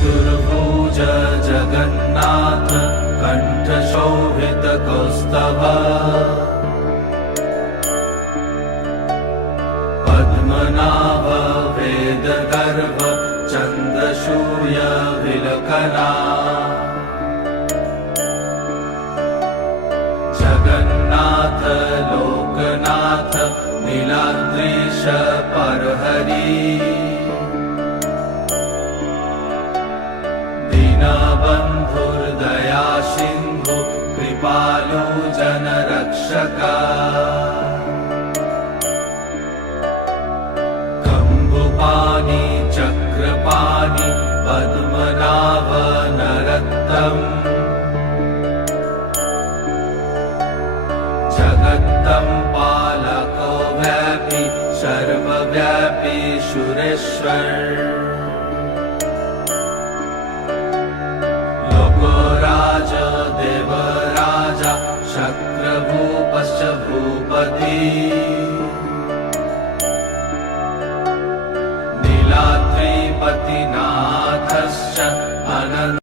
चतुर्भुज जगन्नाथ कंठशोभित कौस्तभ पद्मनाभ वेदगर्भ चन्द्रसूर्य विलकना जगन्नाथ लोकनाथ नीलाद्रीश परहरि दीनबन्धुर्दया सिन्धु कृपालु जनरक्षका कंबुपाणि चक्रपाणि पद्मनाभ नरोत्तम जगत्तं पालको व्यापी सर्वव्यापी सुरेश्वर लोकोराज देवराजा शक्रभूपश्च भूपति नीलाद्रिपतिनाथश्च अनन्त